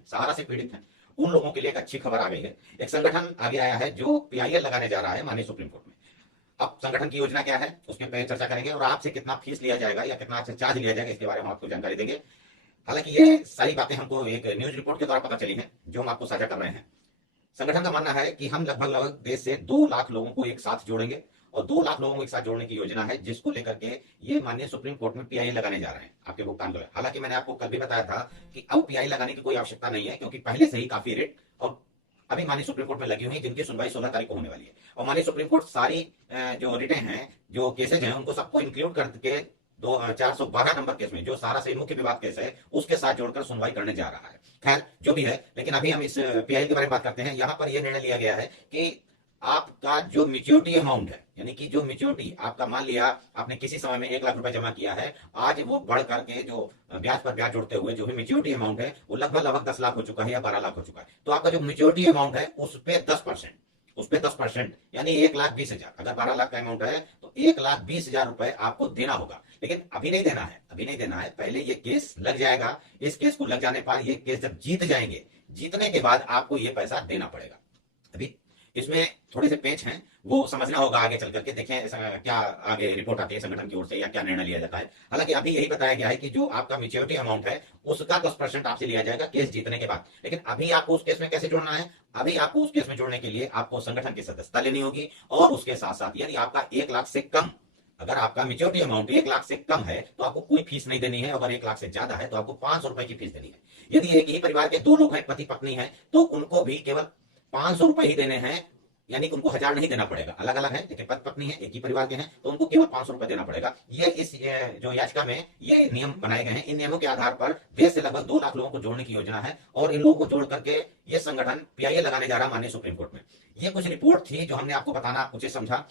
हैं, सहारा से पीड़ित हैं, उन लोगों के लिए एक अच्छी खबर आ गई है। एक संगठन आगे आया है जो पीआईएल लगाने जा रहा है माननीय सुप्रीम कोर्ट में। अब संगठन की योजना क्या है उसके पे चर्चा करेंगे और आपसे कितना फीस लिया जाएगा या कितना आपसे चार्ज लिया जाएगा इसके बारे में आपको जानकारी देंगे। हालांकि ये सारी बातें हमको एक न्यूज रिपोर्ट के द्वारा पता चली हैं जो हम आपको साझा कर रहे हैं। संगठन का मानना है कि हम लगभग देश से 2 लाख लोगों को एक साथ जोड़ेंगे और 2 लाख लोगों को एक साथ जोड़ने की योजना है जिसको लेकर के ये माननीय सुप्रीम कोर्ट में पीआई लगाने जा रहे हैं आपके भुगतान को। हालांकि मैंने आपको कल भी बताया था कि अब पीआई लगाने की कोई आवश्यकता नहीं है क्योंकि पहले से ही काफी रेट और अभी माननीय सुप्रीम कोर्ट में लगी हुई है जिनकी सुनवाई 16 तारीख को होने वाली है। और माननीय सुप्रीम कोर्ट सारी जो रिटें हैं जो केसेज हैं उनको सबको इंक्लूड करके 412 नंबर केस में जो सारा से मुख्य विवाद केस है उसके साथ जोड़कर सुनवाई करने जा रहा है। खैर जो भी है, लेकिन अभी हम इस पीआई के बारे में बात करते हैं। यहाँ पर यह निर्णय लिया गया है कि आपका जो मेच्योरिटी अमाउंट है यानी कि जो मेच्योरिटी आपका मान लिया आपने किसी समय में 1 लाख रुपए जमा किया है, आज वो बढ़ करके जो ब्याज पर ब्याज जोड़ते हुए जो भी मेच्योरिटी अमाउंट है वो लगभग 10 लाख हो चुका है या 12 लाख हो चुका है। तो आपका जो मेच्योरिटी अमाउंट है उस पर 10% यानी 1,20,000, अगर 12 लाख का अमाउंट है तो 1,20,000 रुपए आपको देना होगा। लेकिन अभी नहीं देना है, अभी नहीं देना है, पहले ये केस लग जाएगा। इस केस को लग जाने पर ये केस जब जीत जाएंगे, जीतने के बाद आपको ये पैसा देना पड़ेगा। अभी इसमें थोड़े से पेच हैं वो समझना होगा आगे चल करके, देखें क्या आगे रिपोर्ट आती है संगठन की ओर से या क्या निर्णय लिया जाता है। हालांकि अभी यही बताया गया है कि जो आपका मेच्योरिटी अमाउंट है उसका 10% आपसे लिया जाएगा केस जीतने के बाद। लेकिन अभी आपको उस केस में कैसे जोड़ना है, अभी आपको उस केस में जोड़ने के लिए आपको संगठन की सदस्यता लेनी होगी और उसके साथ साथ यदि आपका 1 लाख से कम, अगर आपका मेच्योरिटी अमाउंट 1 लाख से कम है तो आपको कोई फीस नहीं देनी है। अगर 1 लाख से ज्यादा है तो आपको 500 रुपए की फीस देनी है। यदि एक ही परिवार के 2 लोग हैं, पति पत्नी है, तो उनको भी केवल 500 रुपए ही देने हैं, यानी कि उनको 1000 नहीं देना पड़ेगा। अलग अलग है लेकिन पति पत्नी है, एक ही परिवार के हैं, तो उनको केवल 500 रुपए देना पड़ेगा। ये जो याचिका में ये नियम बनाए गए हैं, इन नियमों के आधार पर देश से लगभग 2 लाख लोगों को जोड़ने की योजना है और इन लोगों को जोड़ करके ये संगठन पीआईए लगाने जा रहा है माननीय सुप्रीम कोर्ट में। ये कुछ रिपोर्ट थी जो हमने आपको बताना उचित समझा